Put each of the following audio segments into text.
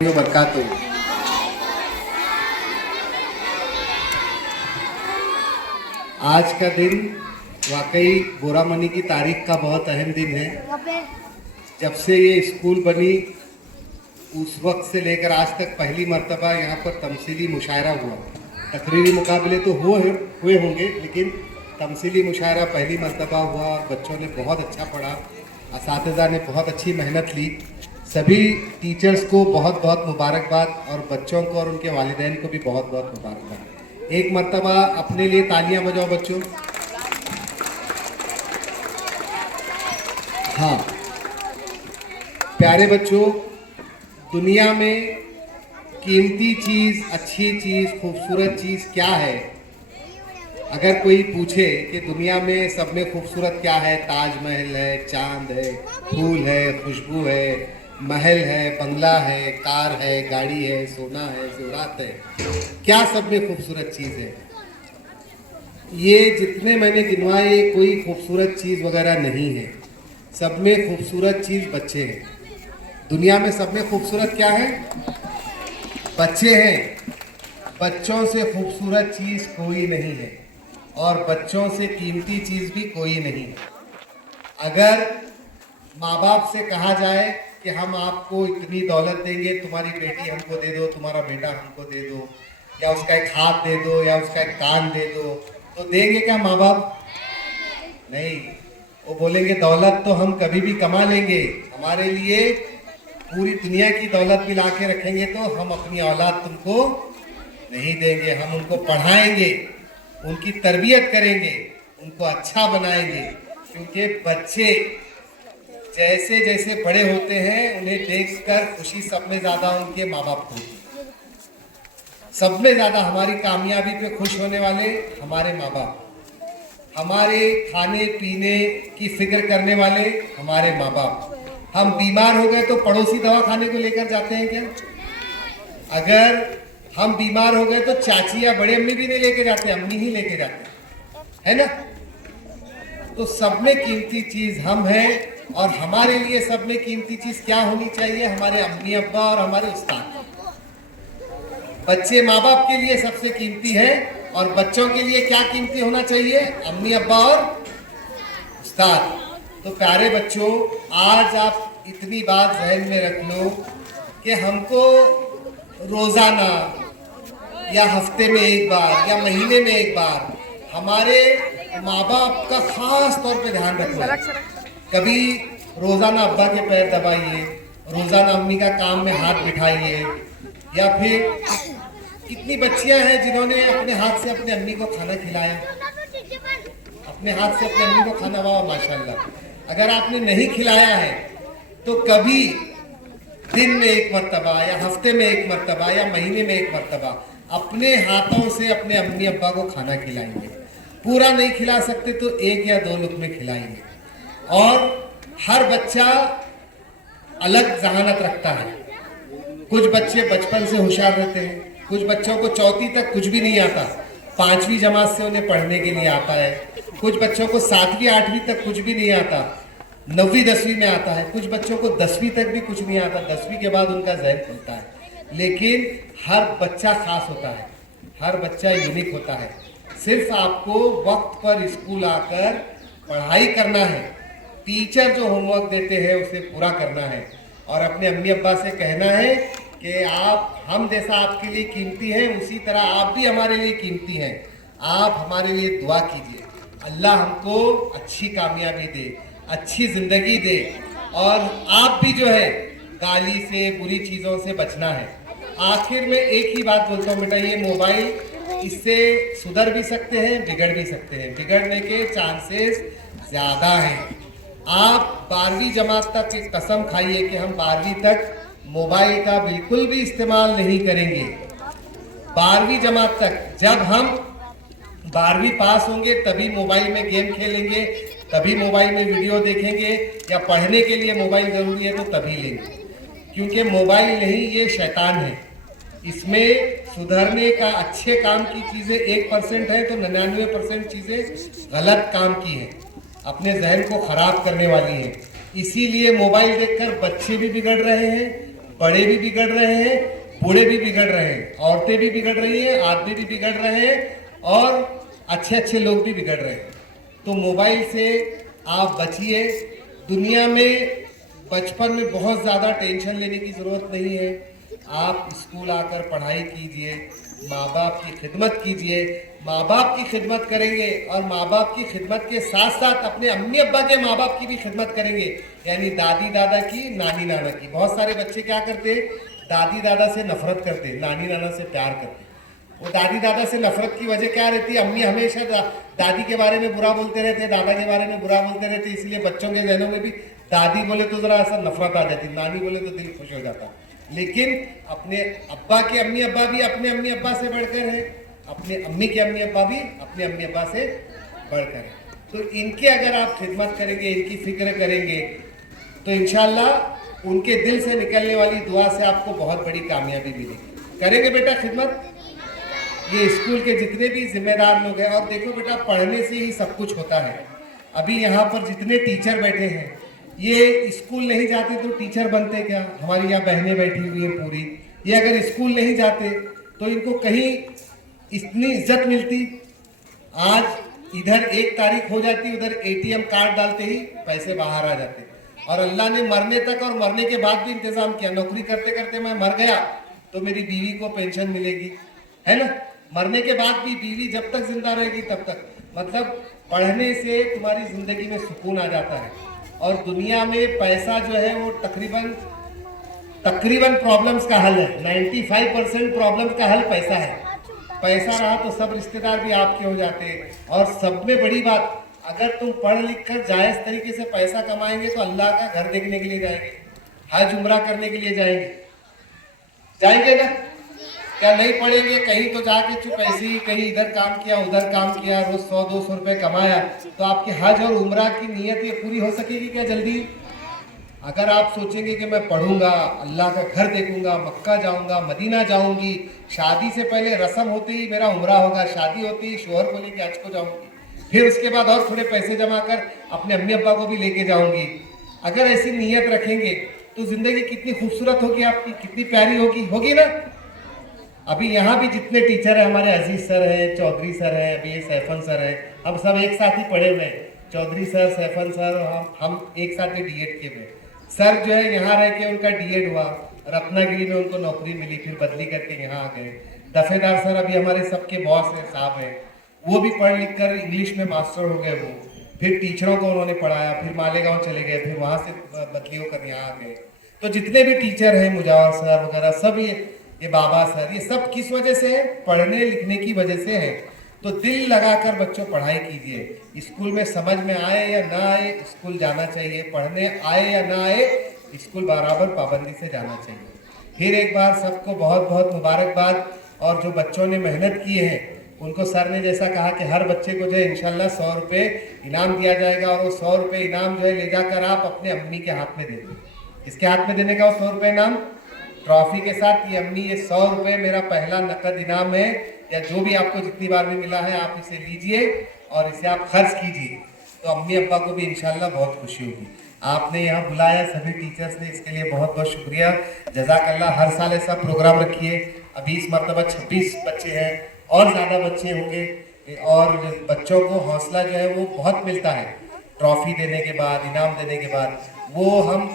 वबरकातुहू। आज का दिन वाकई गोरा मनी की तारीख का बहुत अहम दिन है। जब से ये स्कूल बनी उस वक्त से लेकर आज तक पहली मर्तबा यहाँ पर तमसीली मुशायरा हुआ। तकरीरी मुकाबले तो हुए होंगे, लेकिन तमसीली मुशायरा पहली मर्तबा हुआ और बच्चों ने बहुत अच्छा पढ़ा। असातिज़ा ने बहुत अच्छी मेहनत ली। सभी टीचर्स को बहुत बहुत मुबारकबाद और बच्चों को और उनके वालिदैन को भी बहुत बहुत मुबारकबाद। एक मर्तबा अपने लिए तालियां बजाओ बच्चों। हाँ प्यारे बच्चों, दुनिया में कीमती चीज़, अच्छी चीज़, खूबसूरत चीज़ क्या है? अगर कोई पूछे कि दुनिया में सब में खूबसूरत क्या है, ताजमहल है, चांद है, फूल है, खुशबू है, महल है, बंगला है, कार है, गाड़ी है, सोना है, ज़ेवरात है, क्या सब में खूबसूरत चीज़ है? ये जितने मैंने गिनवाए कोई खूबसूरत चीज़ वगैरह नहीं है। सब में खूबसूरत चीज़ बच्चे हैं। दुनिया में सब में खूबसूरत क्या है? बच्चे हैं। बच्चों से खूबसूरत चीज़ कोई नहीं है और बच्चों से कीमती चीज़ भी कोई नहीं है। अगर माँ बाप से कहा जाए कि हम आपको इतनी दौलत देंगे, तुम्हारी बेटी हमको दे दो, तुम्हारा बेटा हमको दे दो, या उसका एक हाथ दे दो, या उसका एक कान दे दो, तो देंगे क्या माँ बाप? नहीं, वो बोलेंगे दौलत तो हम कभी भी कमा लेंगे, हमारे लिए पूरी दुनिया की दौलत भी ला के रखेंगे, तो हम अपनी औलाद तुमको नहीं देंगे। हम उनको पढ़ाएंगे, उनकी तरबियत करेंगे, उनको अच्छा बनाएंगे। क्योंकि बच्चे जैसे जैसे बड़े होते हैं उन्हें देखकर खुशी सब में ज़्यादा उनके माँ बाप को होती है। सब में ज़्यादा हमारी कामयाबी पे खुश होने वाले हमारे माँ बाप, हमारे खाने पीने की फिक्र करने वाले हमारे माँ बाप। हम बीमार हो गए तो पड़ोसी दवा खाने को लेकर जाते हैं क्या? अगर हम बीमार हो गए तो चाची या बड़े अम्मी भी नहीं लेके जाते, अम्मी ही लेके जाते, है ना? तो सब में कीमती चीज हम हैं। और हमारे लिए सब में कीमती चीज क्या होनी चाहिए? हमारे अम्मी अब्बा और हमारे उस्ताद। बच्चे माँ बाप के लिए सबसे कीमती है और बच्चों के लिए क्या कीमती होना चाहिए? अम्मी अब्बा और उस्ताद। तो प्यारे बच्चों, आज आप इतनी बात जहन में रख लो कि हमको रोजाना या हफ्ते में एक बार या महीने में एक बार हमारे माँ बाप का खास तौर पे ध्यान रखना। कभी रोजाना अब्बा के पैर दबाइए, रोजाना अम्मी का काम में हाथ बिठाइए। या फिर कितनी बच्चियां हैं जिन्होंने अपने हाथ से अपने अम्मी को खाना खिलाया, अपने हाथ से अपने अम्मी को खाना, वाह माशाल्लाह। अगर आपने नहीं खिलाया है तो कभी दिन में एक मर्तबा या हफ्ते में एक मर्तबा या महीने में एक मर्तबा अपने हाथों से अपने अम्मी अब्बा को खाना खिलाएंगे। पूरा नहीं खिला सकते तो एक या दो लुक़मे खिलाएंगे। और हर बच्चा अलग जहानत रखता है। कुछ बच्चे बचपन से होशियार रहते हैं, कुछ बच्चों को चौथी तक कुछ भी नहीं आता, 5वीं जमात से उन्हें पढ़ने के लिए आता है। कुछ बच्चों को 7वीं 8वीं तक कुछ भी नहीं आता, 9वीं 10वीं में आता है। कुछ बच्चों को 10वीं तक भी कुछ नहीं आता, 10वीं के बाद उनका जहन खुलता है। लेकिन हर बच्चा खास होता है, हर बच्चा यूनिक होता है। सिर्फ आपको वक्त पर स्कूल आकर पढ़ाई करना है, टीचर जो होमवर्क देते हैं उसे पूरा करना है और अपने अम्मी अब्बा से कहना है कि आप हम जैसा आपके लिए कीमती हैं उसी तरह आप भी हमारे लिए कीमती हैं। आप हमारे लिए दुआ कीजिए, अल्लाह हमको अच्छी कामयाबी दे, अच्छी ज़िंदगी दे। और आप भी जो है गाली से, बुरी चीज़ों से बचना है। आखिर में एक ही बात बोलता हूँ बेटा, ये मोबाइल, इससे सुधर भी सकते हैं, बिगड़ भी सकते हैं। बिगड़ने के चांसेस ज़्यादा हैं। आप 12वीं जमात तक की कसम खाइए कि हम 12वीं तक मोबाइल का बिल्कुल भी इस्तेमाल नहीं करेंगे। 12वीं जमात तक, जब हम 12वीं पास होंगे तभी मोबाइल में गेम खेलेंगे, तभी मोबाइल में वीडियो देखेंगे, या पढ़ने के लिए मोबाइल ज़रूरी है तो तभी लेंगे। क्योंकि मोबाइल नहीं, ये शैतान है। इसमें सुधरने का, अच्छे काम की चीज़ें 1% है तो 99% चीज़ें गलत काम की हैं, अपने जहन को ख़राब करने वाली हैं। इसीलिए मोबाइल देखकर बच्चे भी बिगड़ रहे हैं, बड़े भी बिगड़ रहे हैं, बूढ़े भी बिगड़ रहे हैं, औरतें भी बिगड़ रही हैं, आदमी भी बिगड़ रहे हैं और अच्छे अच्छे लोग भी बिगड़ रहे हैं। तो मोबाइल से आप बचिए। दुनिया में बचपन में बहुत ज़्यादा टेंशन लेने की ज़रूरत नहीं है। आप स्कूल आकर पढ़ाई कीजिए, माँ बाप की खिदमत कीजिए। माँ बाप की खिदमत करेंगे और माँ बाप की खिदमत के साथ साथ अपने अम्मी अब्बा के माँ बाप की भी खिदमत करेंगे, यानी दादी दादा की, नानी नाना की। बहुत सारे बच्चे क्या करते, दादी दादा से नफरत करते, नानी नाना से प्यार करते। वो दादी दादा से नफरत की वजह क्या रहती है, अम्मी हमेशा दादी के बारे में बुरा बोलते रहते, दादा के बारे में बुरा बोलते रहते, इसलिए बच्चों के जहनों में भी दादी बोले तो जरा ऐसा नफरत आ जाती, नानी बोले तो दिल खुश हो जाता। लेकिन अपने अब्बा के अम्मी अब्बा भी अपने अम्मी अब्बा से बढ़कर है, अपने अम्मी के अम्मी अब्बा भी अपने अम्मी अब्बा से बढ़कर है। तो इनके अगर आप खिदमत करेंगे, इनकी फिक्र करेंगे, तो इंशाल्लाह उनके दिल से निकलने वाली दुआ से आपको बहुत बड़ी कामयाबी मिलेगी। करेंगे बेटा खिदमत? ये स्कूल के जितने भी जिम्मेदार लोग हैं, और देखो बेटा पढ़ने से ही सब कुछ होता है। अभी यहाँ पर जितने टीचर बैठे हैं, ये स्कूल नहीं जाते तो टीचर बनते क्या? हमारी यहाँ बहनें बैठी हुई हैं पूरी, ये अगर स्कूल नहीं जाते तो इनको कहीं इतनी इज्जत मिलती? आज इधर 1 तारीख हो जाती, उधर ATM कार्ड डालते ही पैसे बाहर आ जाते। और अल्लाह ने मरने तक और मरने के बाद भी इंतजाम किया। नौकरी करते करते मैं मर गया तो मेरी बीवी को पेंशन मिलेगी, है ना? मरने के बाद भी बीवी जब तक जिंदा रहेगी तब तक। मतलब पढ़ने से तुम्हारी जिंदगी में सुकून आ जाता है। और दुनिया में पैसा जो है वो तकरीबन प्रॉब्लम्स का हल है। 95% प्रॉब्लम्स का हल पैसा है। पैसा रहा तो सब रिश्तेदार भी आपके हो जाते हैं। और सब में बड़ी बात, अगर तुम पढ़ लिख कर जायज़ तरीके से पैसा कमाएंगे तो अल्लाह का घर देखने के लिए जाएंगे, हज उम्रा करने के लिए जाएंगे ना? क्या नहीं पढ़ेंगे? कहीं तो जाके चुप ऐसे ही कहीं इधर काम किया उधर काम किया, रोज 100-200 रुपए कमाया, तो आपके हज और उम्रा की नीयत ये पूरी हो सकेगी क्या जल्दी? अगर आप सोचेंगे कि मैं पढ़ूंगा, अल्लाह का घर देखूंगा, मक्का जाऊंगा, मदीना जाऊंगी, शादी से पहले रस्म होते ही मेरा उम्रा होगा, शादी होती ही शोहर को लेके हज को जाऊंगी, फिर उसके बाद और थोड़े पैसे जमा कर अपने अम्मी अब्बा को भी लेके जाऊंगी, अगर ऐसी नीयत रखेंगे तो जिंदगी कितनी खूबसूरत होगी आपकी, कितनी प्यारी होगी ना? अभी यहाँ भी जितने टीचर हैं, हमारे अजीज सर हैं, चौधरी सर हैं, अभी ये सैफन सर हैं, हम सब एक साथ ही पढ़े हुए हैं। चौधरी सर, सैफन सर, हम एक साथ ही डीएड के हुए। सर जो है यहाँ रह के उनका डीएड हुआ, रत्नागिरी में उनको नौकरी मिली, फिर बदली करके यहाँ आ गए। दफेदार सर अभी हमारे सबके बॉस हैं, साहब हैं, वो भी पढ़ लिख कर इंग्लिश में मास्टर हो गए। वो फिर टीचरों को उन्होंने पढ़ाया, फिर मालेगांव चले गए, फिर वहाँ से बदली होकर यहाँ आ गए। तो जितने भी टीचर हैं, मुजावर सर वगैरह सब, ये बाबा सर, ये सब किस वजह से है? पढ़ने लिखने की वजह से है। तो दिल लगाकर बच्चों पढ़ाई कीजिए। स्कूल में समझ में आए या ना आए, स्कूल जाना चाहिए। पढ़ने आए या ना आए, स्कूल बराबर पाबंदी से जाना चाहिए। फिर एक बार सबको बहुत बहुत मुबारकबाद। और जो बच्चों ने मेहनत की है उनको सर ने जैसा कहा कि हर बच्चे को जो है इंशाल्लाह 100 रुपये इनाम दिया जाएगा, और वो 100 रुपये इनाम जो है ले जाकर आप अपने अम्मी के हाथ में दे दें। किसके हाथ में देने का वो 100 रुपये इनाम? ट्रॉफी के साथ। ये अम्मी, ये 100 रुपये मेरा पहला नकद इनाम है, या जो भी आपको जितनी बार भी मिला है आप इसे लीजिए और इसे आप खर्च कीजिए। तो अम्मी अब्बा को भी इंशाल्लाह बहुत खुशी होगी। आपने यहाँ बुलाया सभी टीचर्स ने, इसके लिए बहुत बहुत शुक्रिया, जज़ाकल्लाह। हर साल ऐसा प्रोग्राम रखिए। अभी इस मरतबा 26 बच्चे हैं, और ज़्यादा बच्चे होंगे। और बच्चों को हौसला जो है वो बहुत मिलता है ट्रॉफी देने के बाद, इनाम देने के बाद। वो हम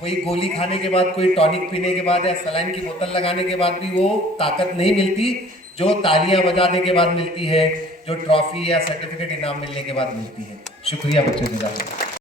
कोई गोली खाने के बाद, कोई टॉनिक पीने के बाद या सलाइन की बोतल लगाने के बाद भी वो ताकत नहीं मिलती जो तालियां बजाने के बाद मिलती है, जो ट्रॉफी या सर्टिफिकेट इनाम मिलने के बाद मिलती है। शुक्रिया बच्चों, जज़ाकल्लाह।